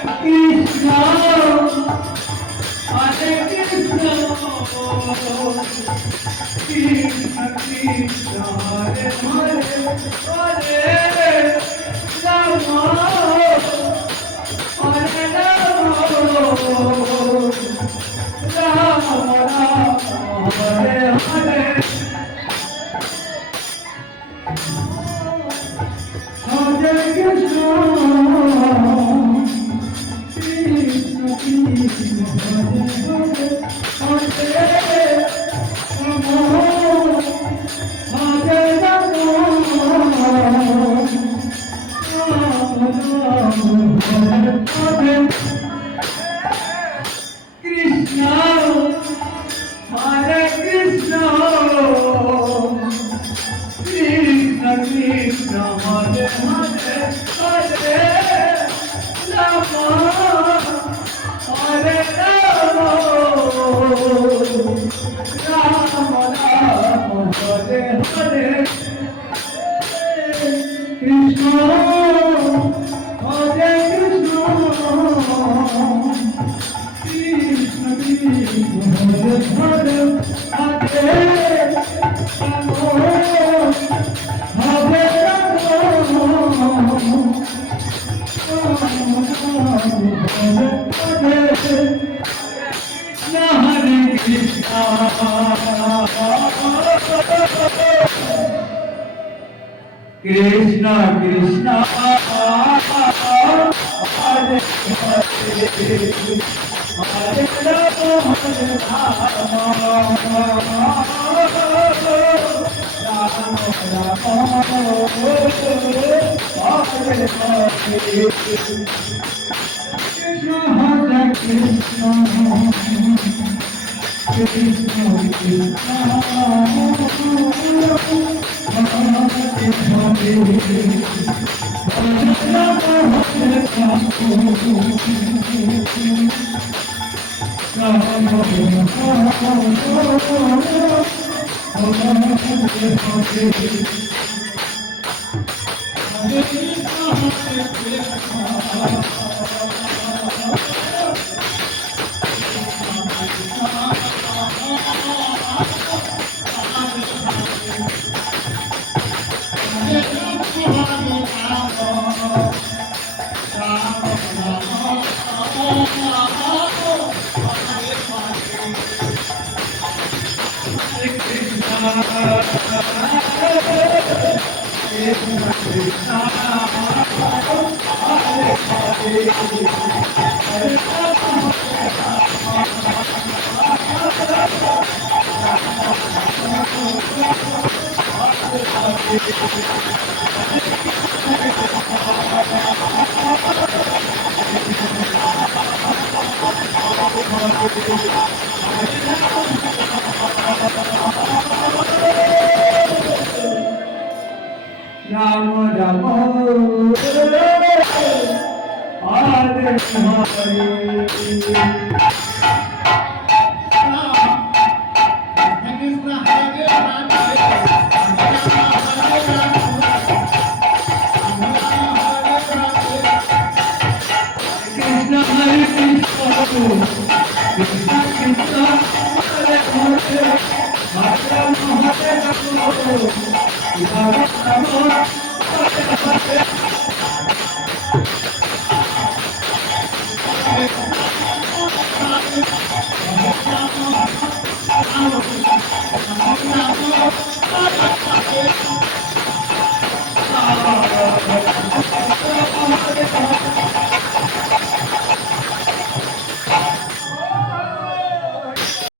Krishna Hare Krishna Krishna Krishna Hare Hare Hare Ram Hare Ram Ram Ram Hare Hare Hare Krishna Krishna Krishna Hare Hare Hare Ram Hare Ram Hare Hare Krishna Hare Krishna Krishna Krishna Hare Hare Hare Ram Hare Ram Ram Ram Hare Hare Krishna Hare Krishna Krishna Krishna Hare Hare Hare Ram Hare Ram Hare Krishna Krishna Krishna Hare Hare Hare Ram Hare Ram Ram Ram Hare Hare Krishna Hare Krishna Krishna Krishna Ram Ram Hare Hare Krishna Hare Krishna Krishna Krishna Hare Hare Hare Ram Hare Ram Ram Ram Hare Hare